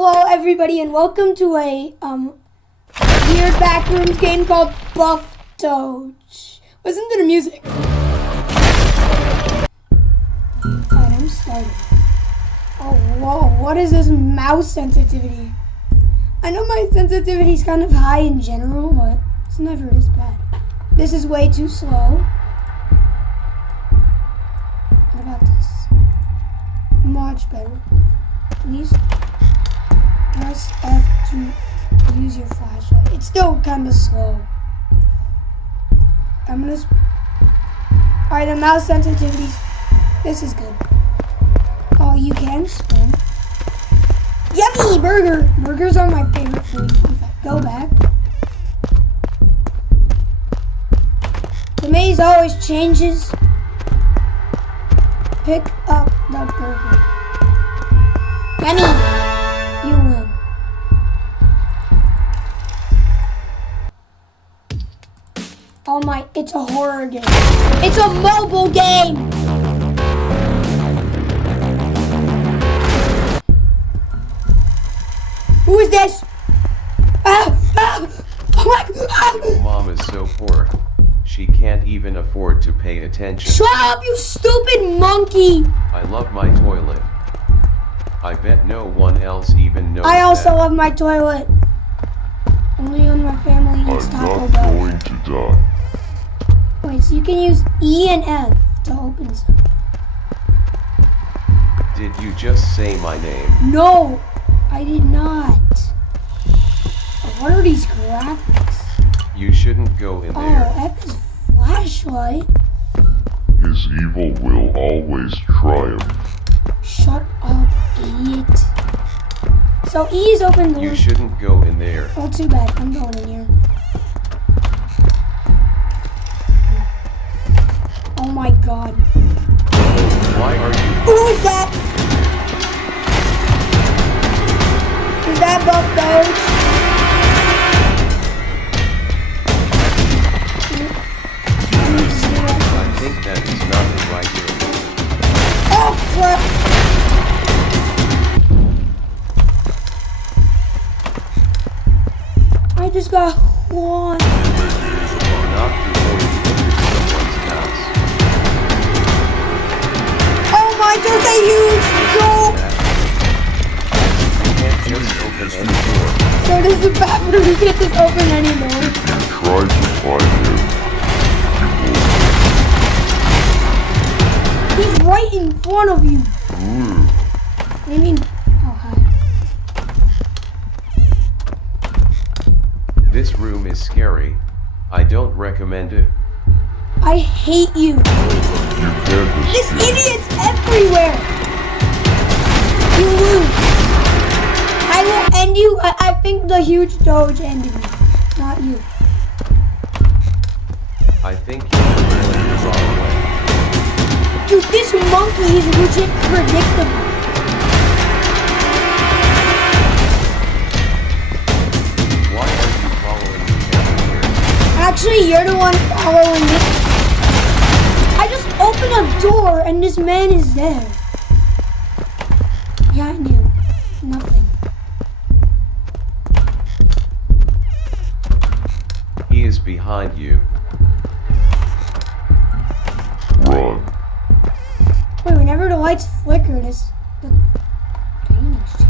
Hello everybody and welcome to a weird backrooms game called Buff Doge. Listen to the music. Alright, I'm starting. Oh whoa, what is this mouse sensitivity? I know my sensitivity is kind of high in general, but it's never this bad. This is way too slow. What about this? Much better. Please press F to use your flashlight. It's still kind of slow. Alright, the mouse sensitivities. This is good. Oh, you can spin. Yummy burger! Burgers are my favorite food. In fact, go back. The maze always changes. Pick up the burger. Yummy! You win. Oh my, it's a horror game. It's a mobile game! Who is this? Oh my God! Mom is so poor. She can't even afford to pay attention. Shut up, you stupid monkey! I love my toilet. I bet no one else even knows I also that. love my toilet. Only when my family eats Taco Bell. I'm not going to die. Wait, so you can use E and F to open some. Did you just say my name? No, I did not. What are these graphics? You shouldn't go in there. Oh, F is flashlight. His evil will always triumph. Shut up, idiot. So E is open doors. You shouldn't go in there. Oh, too bad. I'm going in here. Oh my God. Why are you? Who is that? Is that Buff Doge? I think that is not the right way. Oh crap! I just got one. Not before you enter someone's house. Oh my, there's a huge door. You can't just open any door. So does the bathroom you can't just open anymore? If you try to find him, He's right in front of you. you will. What do you mean? Oh, hi. This room is scary. I don't recommend it. I hate you. You can't This escape. idiot's everywhere. You lose. I will end you. I think the huge Doge ended me, not you. I think you're really far away. Dude, this monkey is legit predictable. Why are you following me everywhere? Actually, you're the one following me. I just opened a door and this man is there. Yeah, I knew. Nothing. He is behind you. Run. Wait, whenever the lights flicker, the paintings change.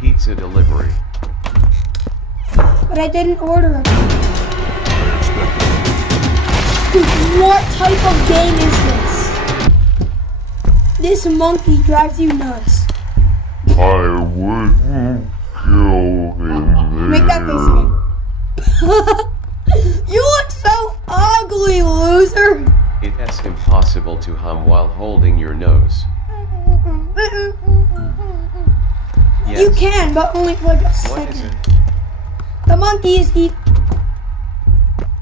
Pizza delivery. But I didn't order it. Dude, what type of game is this? This monkey drives you nuts. I wouldn't go in there. Make that face again. You look so ugly, loser. It's impossible to hum while holding your nose. Yes. You can, but only for like a What is second. it? The monkey is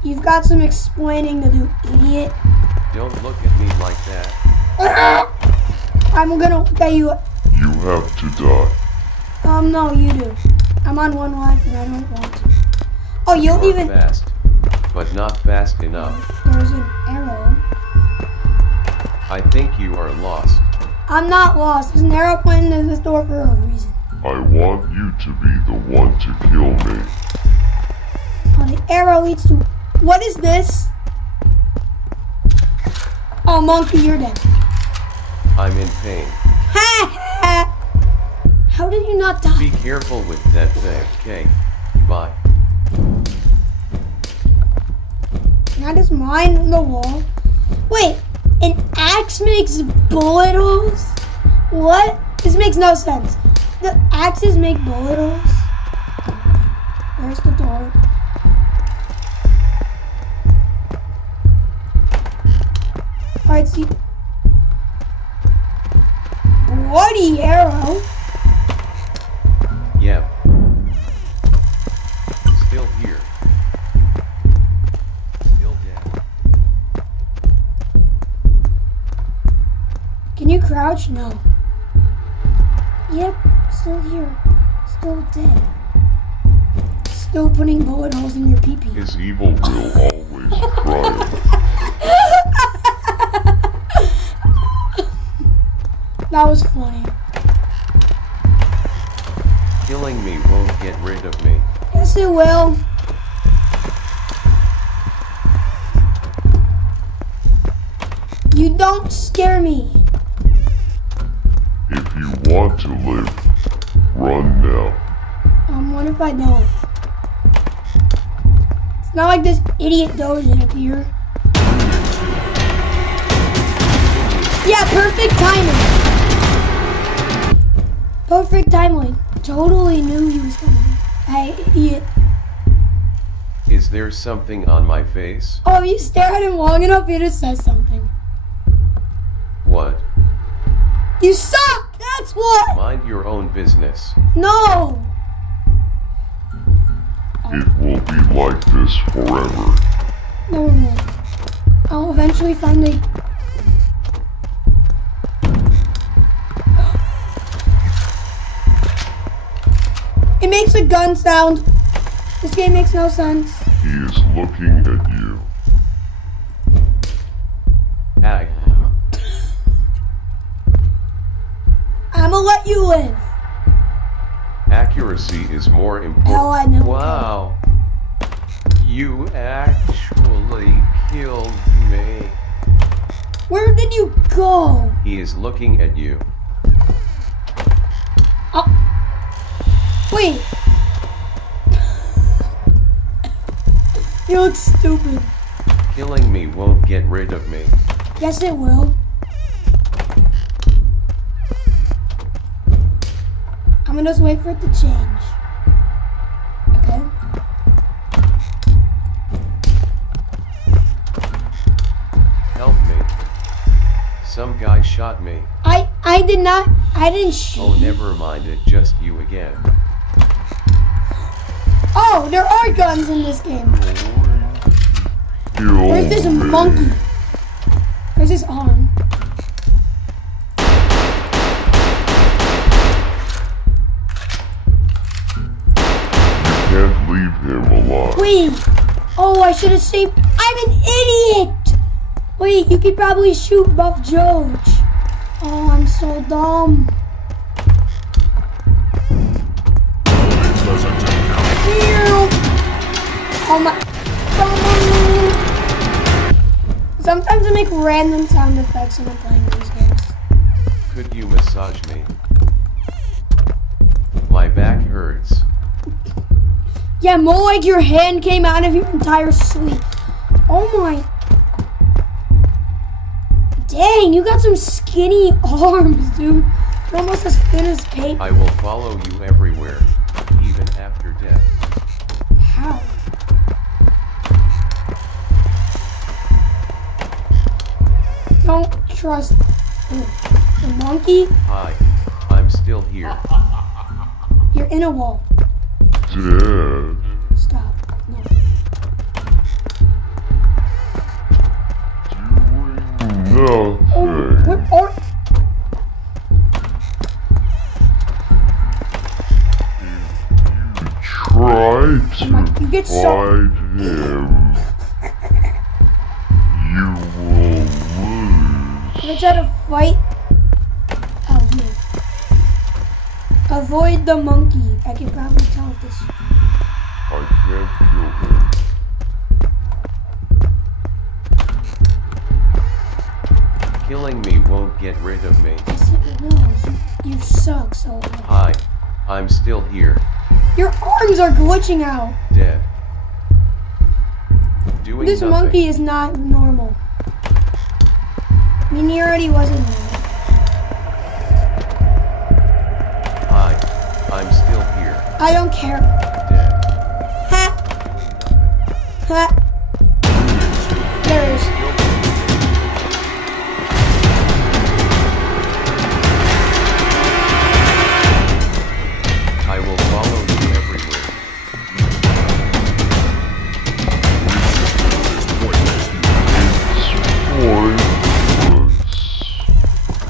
You've got some explaining to do, idiot. Don't look at me like that. I'm gonna look at you. You have to die. No, you do. I'm on one life and I don't want to. Oh, you don't You are even. fast, but not fast enough. There's an arrow. I think you are lost. I'm not lost. There's an arrow pointing to this door for a reason. I want you to be the one to kill me. Oh, the arrow leads to... What is this? Oh, monkey, you're dead. I'm in pain. Ha ha! How did you not die? Be careful with that thing. Okay. Bye. Can I just mine the wall? Wait, an axe makes bullet holes? What? This makes no sense. The axes make bullet holes? Where's the door? Alright, see. Bloody arrow. Yep. Still here. Still dead. Can you crouch? No. Yep, still here. Still dead. Still putting bullet holes in your pee-pee. His evil will always triumph. That was funny. Killing me won't get rid of me. Yes, it will. You don't scare me. If you want to live, run now. What if I don't? It's not like this idiot Doge up here. Yeah, perfect timing. Perfect timing. Totally knew he was coming. Hey, idiot. Is there something on my face? Oh, if you stare at him long enough, he just says something. What? You suck! That's what! Mind your own business. No! It will be like this forever. No, it won't. I'll eventually find a... It makes a gun sound. This game makes no sense. He is looking at you. Ag. I'ma let you live. Accuracy is more important. Hell, I know. Wow. You actually killed me. Where did you go? He is looking at you. Oh. Wait. You look stupid. Killing me won't get rid of me. Yes, it will. I'm gonna just wait for it to change. Okay? Help me. Some guy shot me. I didn't shoot. Oh, never mind it, just you again. Oh, there are guns in this game. Kill Where's this me. monkey? Where's his arm? You can't leave him alive. Wait. Oh, I should have saved. I'm an idiot. Wait, you could probably shoot Buff Doge. Oh, I'm so dumb. Oh my. Sometimes I make random sound effects when I'm playing these games. Could you massage me? My back hurts. Yeah, more like your hand came out of your entire sleeve. Oh my. Dang, you got some skinny arms, dude. You're almost as thin as paper. I will follow you everywhere, even after death. How? Don't trust the monkey. Hi, I'm still here. You're in a wall. Dead. Stop. No. Doing Oh, nothing. where are? Try to You get so. fight him. You will lose. If I try to fight. avoid the monkey. I can probably tell if this. I can't kill him. Killing me won't get rid of me. Yes, it will. You suck so much. Hi, I'm still here, Your arms are glitching out. dead. Doing This nothing. monkey is not normal. I mean, he already wasn't normal. Hi, I'm still here, I don't care. dead. Ha! Ha! There it is. I will follow you everywhere.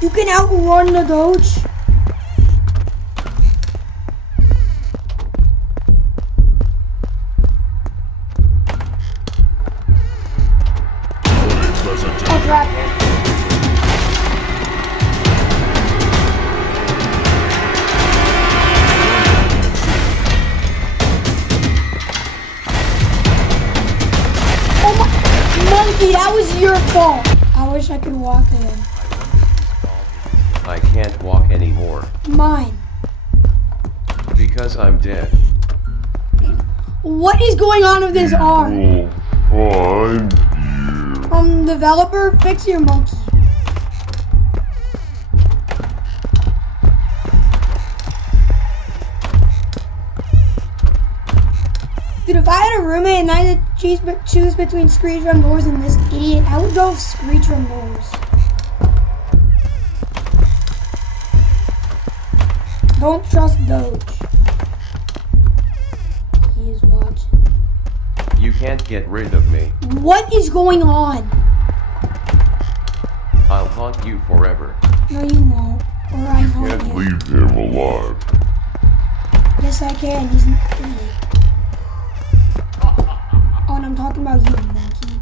You can outrun the Doge. Oh crap. Oh my monkey, that was your fault. I wish I could walk again. I can't walk anymore, Mine. because I'm dead. What is going on with this arm? We'll find you. Developer, fix your monkey. Dude, if I had a roommate and I had to choose between Screech Drum Doors and this idiot, I would go with Screech Drum Doors. Don't trust Doge. He is watching. You can't get rid of me. What is going on? I'll haunt you forever. No, you won't. Or I haunt Can't you. leave him alive. Yes, I can. He's an idiot. Oh, and I'm talking about you, monkey.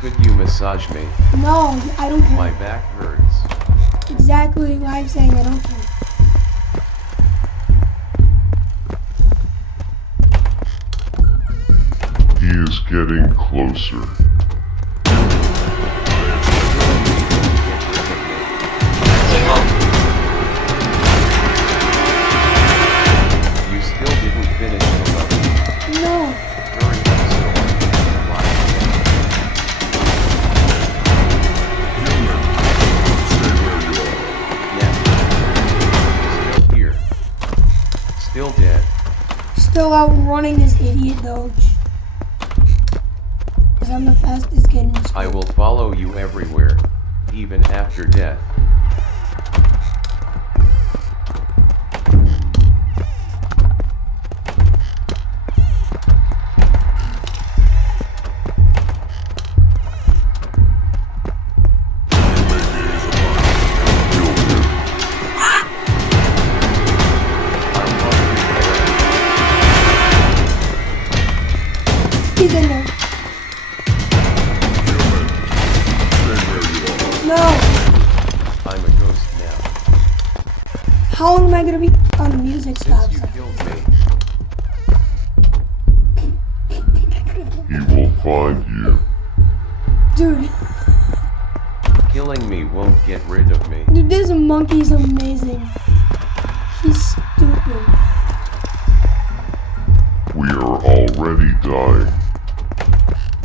Could you massage me? No, I don't care. My back hurts. Exactly what I'm saying. I don't care. He is getting closer. You still didn't finish the level. No. Hurry up so I can fly. Yeah. Still here. Still dead. Still outrunning this idiot Doge. Because I'm the fastest kid in school. I will follow you everywhere, even after death. He's in there. No. I'm a ghost now. How long am I gonna be on the music stops? Since you killed me, He will find you. Dude, killing me won't get rid of me. dude, this monkey's amazing. He's stupid. We are already dying.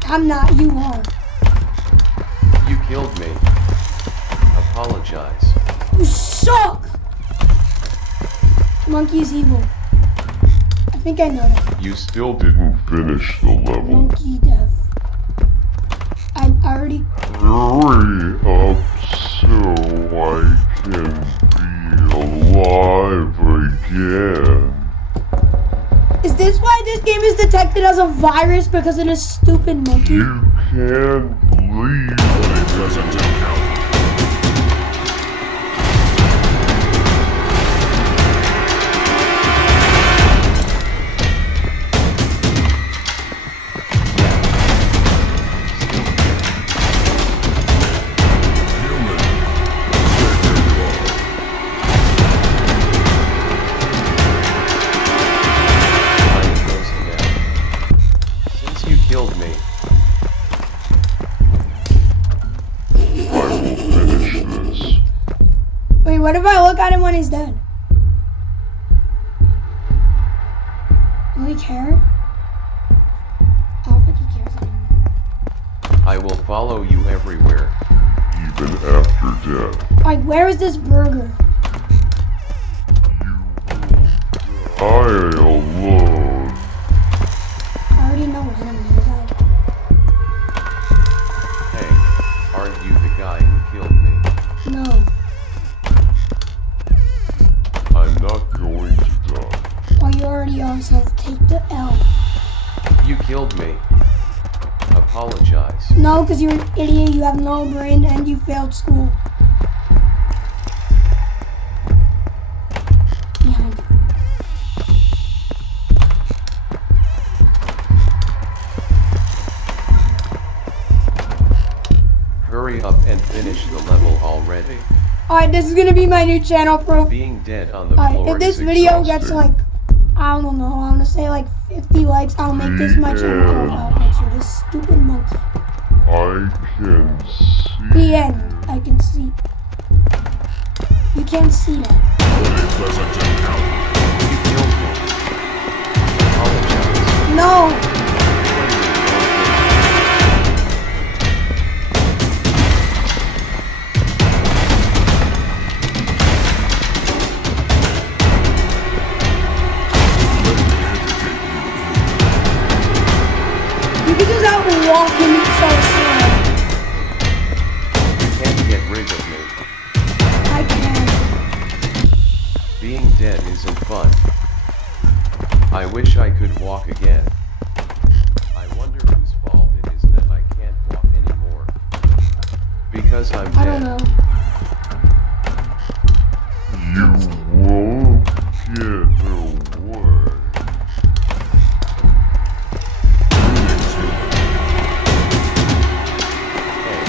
I'm not, you are. You killed me. Apologize. You suck! Monkey's evil. I think I know that. You still didn't finish the level. Monkey death. I already. Hurry up so I can be alive again. Is this why this game is detected as a virus? Because of this stupid monkey? You can't leave. It doesn't count. what if I look at him when he's dead? Will he care? I don't think he cares anymore. I will follow you everywhere. Even after death. Like, where is this burger? I alone. I already know when I'm gonna die. Hey, aren't you the guy who killed me? No. I'm not going to die. Oh, you already are, so take the L. You killed me. Apologize. No, because you're an idiot, you have no brain, and you failed school. Behind you. Hurry up and finish the level already. Alright, this is gonna be my new channel, bro. Being dead on the Alright, floor if this is video exhausting. gets like, I don't know, I wanna say like 50 likes, I'll make this my channel profile picture. This stupid monkey. I can see. The end. I can see. You can't see that. You killed me. Apologize. No! You can just out walking so slow. You can't get rid of me. I can. Being dead isn't fun. I wish I could walk again. I wonder whose fault it is that I can't walk anymore. Because I'm dead. I don't know. You won't get away. Hey.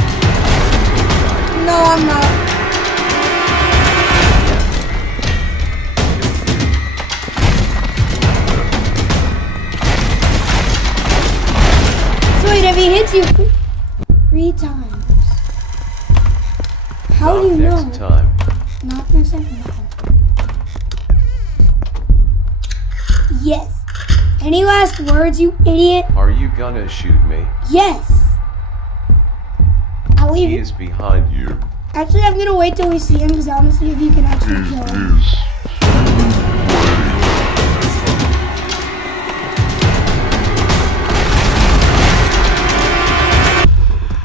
No, I'm not. So wait, if he hits you 3 times, how do you know? Next time. Not next time. No. Yes. Any last words, you idiot? Are you gonna shoot me? Yes. I'll leave He you. is behind you. Actually, I'm gonna wait till we see him because I want to see if you can actually It kill him. is.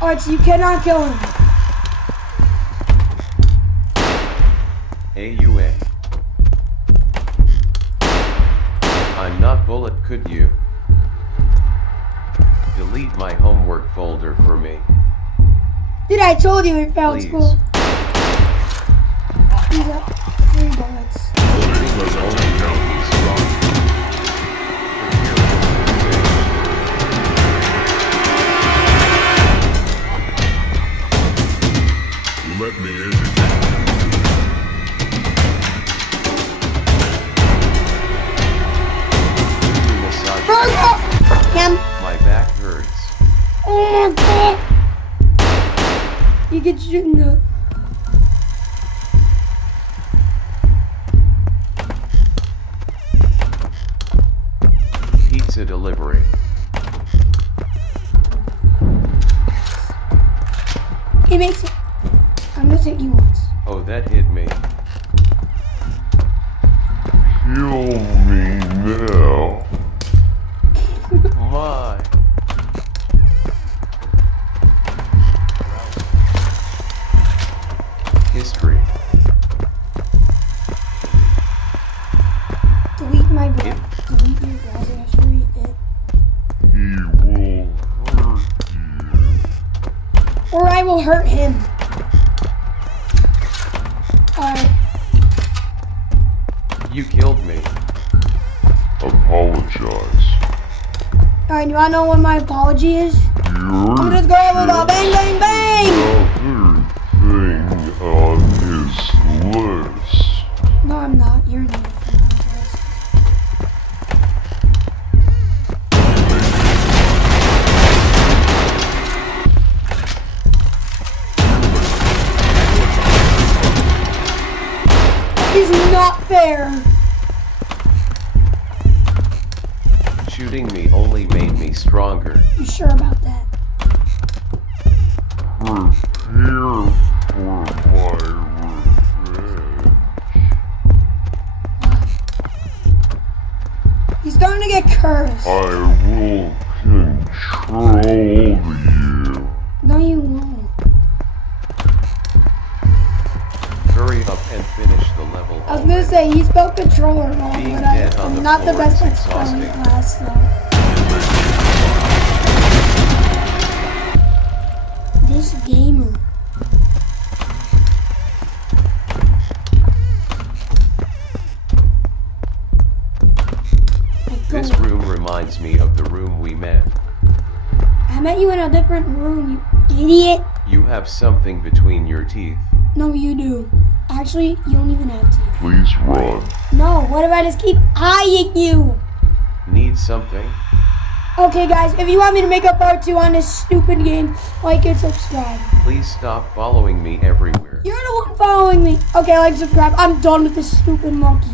Alright, so you cannot kill him. AUA. I'm not bullet, could you? Delete my homework folder for me. Dude, I told you we failed Please. school. You got 3 bullets. Shooting will only make me strong. Let me educate. Him. My back hurts. Oh my god. You get shot in the... Pizza delivery. It makes it... I'm gonna take you once. Oh, that hit me. Kill me now. My. History. Delete my delete your browser history. He will hurt you. Or I will hurt him. Alright. You killed me. Apologize. Alright, you wanna know what my apology is? I'm gonna just go over the bang, bang, bang! Another thing on his list. No, I'm not. You're an idiot. is not fair. Shooting me only made me stronger. You sure about that? Prepare for my revenge. He's starting to get cursed. I will control you. No, you won't. Hurry up and finish the level. I was gonna say he spelled controller wrong, Being but dead on I'm the not the floor best is at spelling exhausting. class, though. This gamer. This room reminds me of the room we met. I met you in a different room, you idiot. You have something between your teeth. No, you do. Actually, you don't even have teeth. Please run. No, what if I just keep eyeing you? Need something? Okay, guys, if you want me to make a part 2 on this stupid game, like and subscribe. Please stop following me everywhere. You're the one following me. Okay, like, subscribe. I'm done with this stupid monkey.